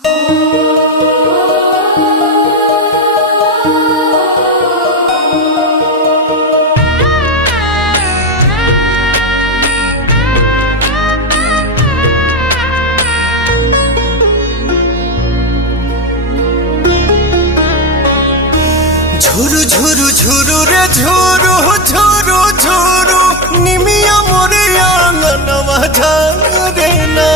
झुरु झुरु झुरु रे झुरु झुरु झुरु निमिया मोरे आंगनवा झरे ना।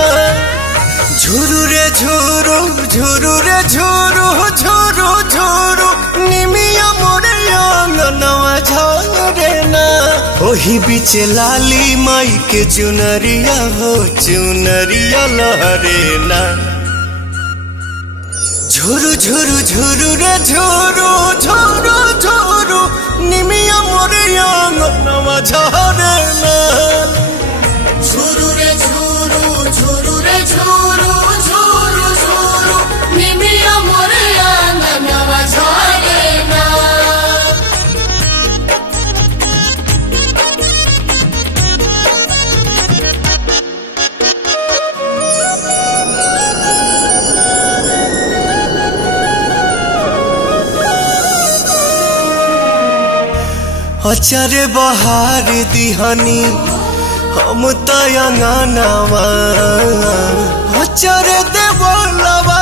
झुरु रे झुरु झुरु रे झुरु झुरु झुरु निमिया मोरे आंगनवा झरे ना। ओही बीचे लाली माई के चुनरिया हो चुनरिया लहरे ना। झुरु झुरु झुरु रे झुरु झुरु झुरु निमिया मोरे आंगनवा झरे ना। झुरु रे झुरु झुरु रे झुरु झुरु झुरु निमिया मोरे आंगनवा झरे ना। अचारे बहार दिहानी हम तयंगनवा अचारे देवलवा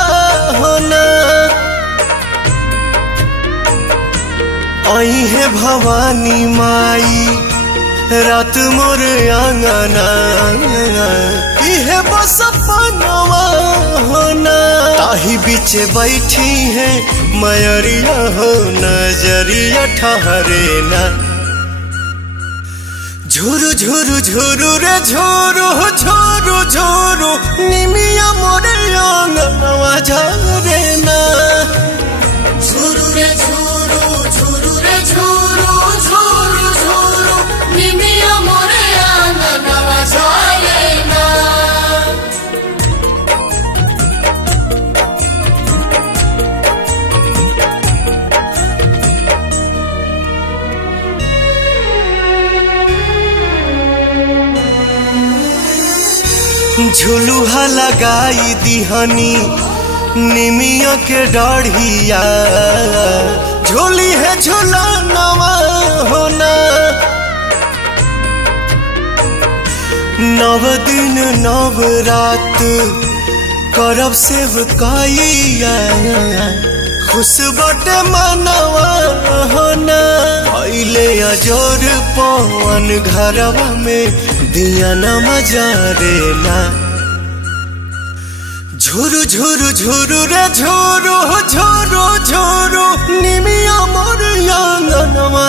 होना। आई है भवानी माई रात मोर आंगना इहे बस पनवा होना। ताही बीचे बैठी है मयरिया हो नजरिया ठहरे ना। झुरु झुरु झुरु रे झुरु झुरु झुरु निमिया मोरे आंगनवा झरे ना। झुरु रे झुरु झुरु रे झुरु झुरु झुरु निमिया मोरे आंगनवा झरे ना। झुलुहा लगाई दिहनी निमिया के डाढ़िया झोली है झुलनवा होना। नव दिन नव रात करब सेवकाइया खुश बटे मनवा होना। भइले अजोर पवन घरवा में दिया न मजारे ना। झुरु झुरु झुरु रे झुरु झुरु झुरु निमिया मोर आंगनवा